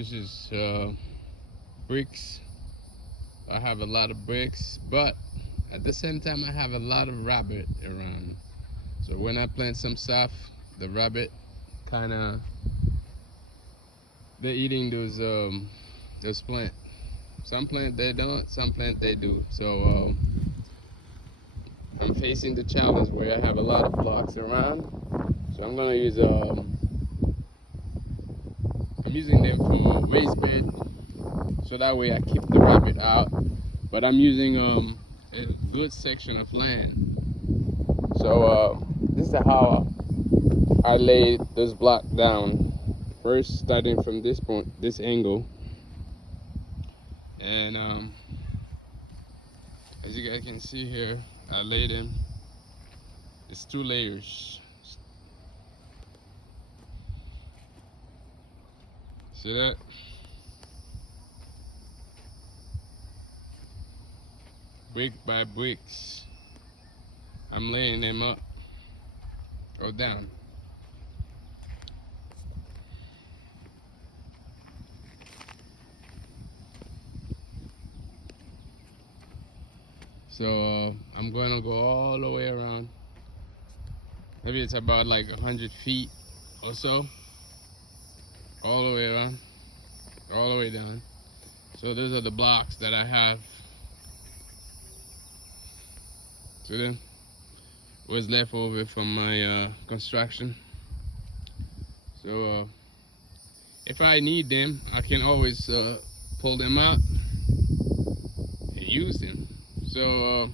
This is bricks. I have a lot of bricks, but at the same time I have a lot of rabbit around. So when I plant some stuff, the rabbit kind of they're eating those plants. Some plant they don't, some plant they do. So I'm facing the challenge where I have a lot of blocks around. So I'm using them for raised bed, so that way I keep the rabbit out. But I'm using a good section of land. So this is how I laid those blocks down. First, starting from this point, this angle, and as you guys can see here, I laid them. It's 2 layers. See that? Brick by bricks. I'm laying them up or down. So I'm going to go all the way around. Maybe it's about like 100 feet or so. All the way around, all the way down. So those are the blocks that I have. So then, what's left over from my construction. So if I need them, I can always pull them out and use them. So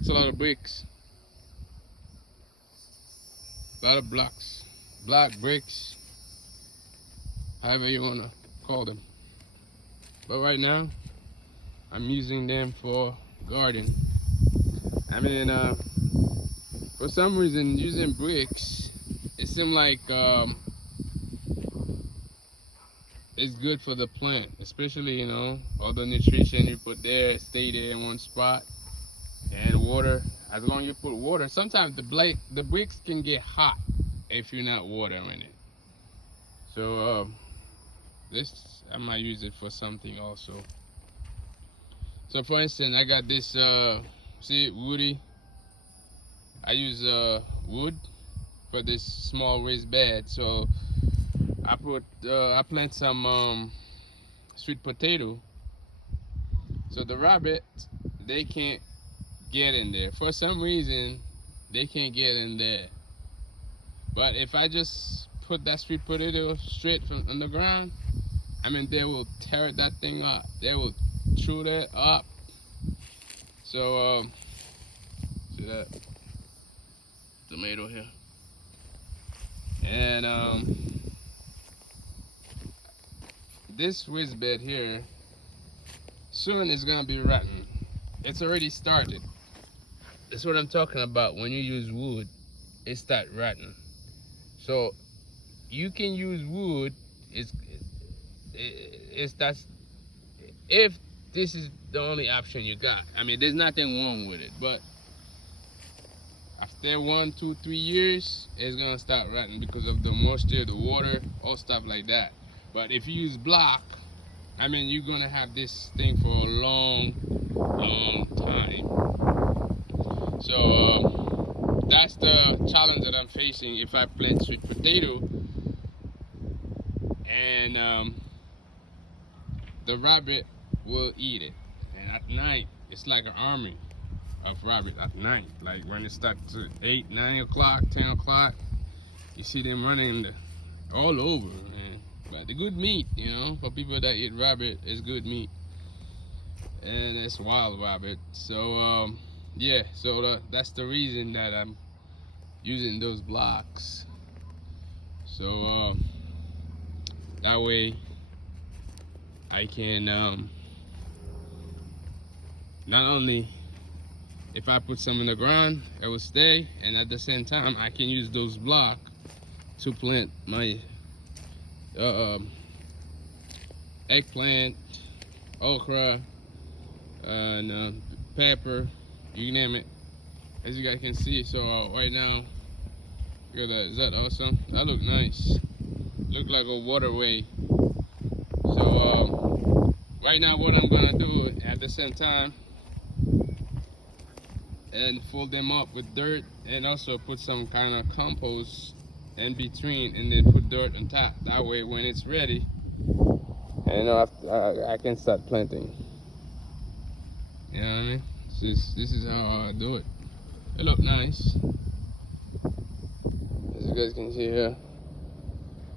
it's a lot of bricks, a lot of blocks, block bricks, however you want to call them. But right now, I'm using them for garden. I mean, for some reason, using bricks, it seems like it's good for the plant, especially, you know, all the nutrition you put there, stay there in one spot, and water. As long as you put water, sometimes the bricks can get hot if you're not watering it. So this, I might use it for something also. So for instance, I got this, see, woody. I use wood for this small raised bed. So I plant some sweet potato. So the rabbit, they can't get in there. For some reason, they can't get in there. But if I just put that sweet potato straight from on the ground, I mean, they will tear that thing up. They will chew that up. So, see that tomato here, and this raised bed here, soon is gonna be rotten. It's already started. That's what I'm talking about. When you use wood, it start rotting. So you can use wood. It's that's if this is the only option you got. I mean, there's nothing wrong with it, but after 1, 2, 3 years, it's gonna start rotting because of the moisture, the water, all stuff like that. But if you use block, I mean, you're gonna have this thing for a long time. So that's the challenge that I'm facing if I plant sweet potato, and the rabbit will eat it. And at night, it's like an army of rabbit at night. Like when it starts at 8, 9 o'clock, 10 o'clock, you see them running all over, man. But the good meat, you know, for people that eat rabbit, is good meat. And it's wild rabbit. So yeah, so that's the reason that I'm using those blocks. So that way I can not only if I put some in the ground, it will stay, and at the same time I can use those blocks to plant my eggplant, okra, and pepper, you name it, as you guys can see. So right now, look at that. Is that awesome? That look nice. Look like a waterway. right now what I'm gonna do at the same time and fill them up with dirt and also put some kind of compost in between and then put dirt on top. That way when it's ready, and I can start planting. You know what I mean? This is how I do it. It look nice. As you guys can see here.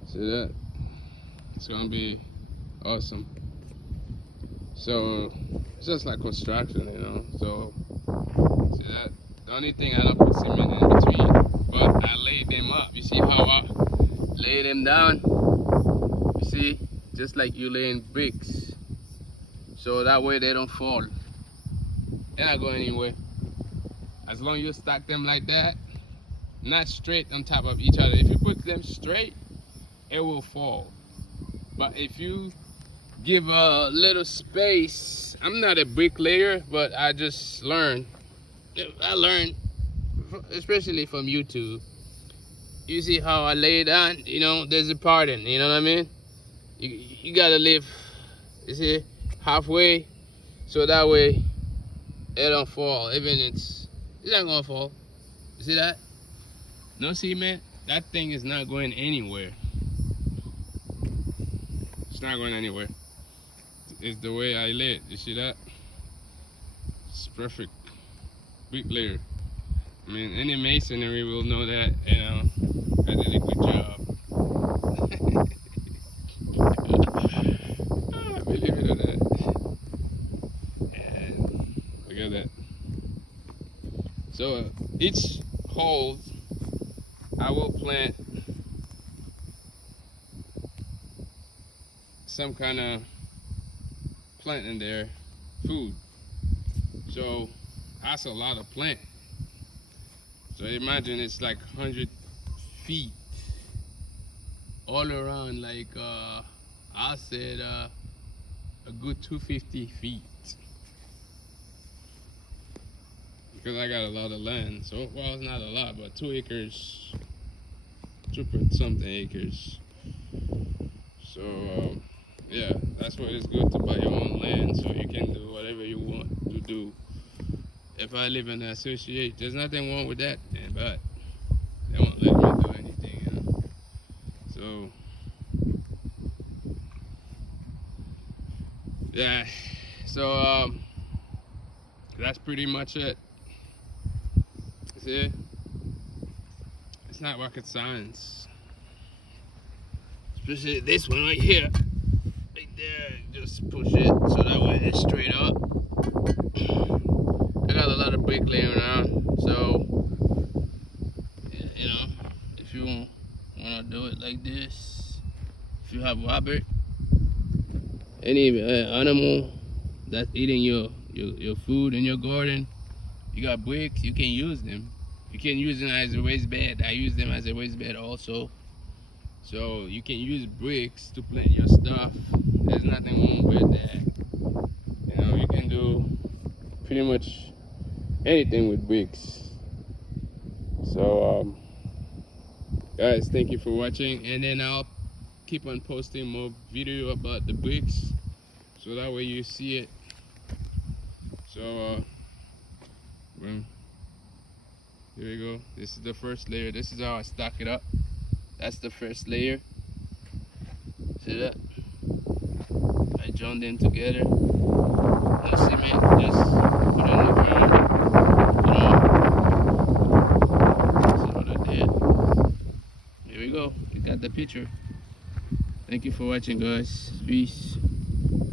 See that? It's gonna be awesome. So it's just like construction, you know. So see that? The only thing I don't put cement in between, but I lay them up. You see how I lay them down? You see? Just like you laying bricks. So that way they don't fall. They're not going anywhere. As long as you stack them like that, not straight on top of each other. If you put them straight, it will fall. But if you give a little space, I'm not a bricklayer, but I just learned. I learned, especially from YouTube. You see how I lay it down? You know, there's a pattern. You know what I mean? You gotta live, you see, halfway, so that way it don't fall. Even it's not gonna fall. You see that? No cement. That thing is not going anywhere. It's not going anywhere. It's the way I lay it. You see that? It's perfect. Bricklayer. I mean, any masonry will know that. You know, I did a good job. Believe it or not. And look at that. So each hole I will plant some kind of plant in there, food. So that's a lot of plant. So imagine it's like 100 feet all around, like I said a good 250 feet. Because I got a lot of land. So, well, it's not a lot, but 2 acres, 2 something acres. So, yeah, that's why it's good to buy your own land so you can do whatever you want to do. If I live in an associate, there's nothing wrong with that, but they won't let me do anything, you know. So, yeah, so that's pretty much it. See, it's not rocket science, especially this one right here, right there. Just push it so that way it's straight up. I got a lot of brick laying around, so you know, if you want to do it like this, if you have rabbit, any animal that's eating your food in your garden, you got bricks, you can use them. You can use them as a raised bed. I use them as a raised bed also. So you can use bricks to plant your stuff. There's nothing wrong with that. You know, you can do pretty much anything with bricks. So guys, thank you for watching, and then I'll keep on posting more video about the bricks so that way you see it. So well, here we go. This is the first layer. This is how I stack it up. That's the first layer. See that? I joined them together. No cement, just put it in the ground. See what I did? Here we go. You got the picture. Thank you for watching, guys. Peace.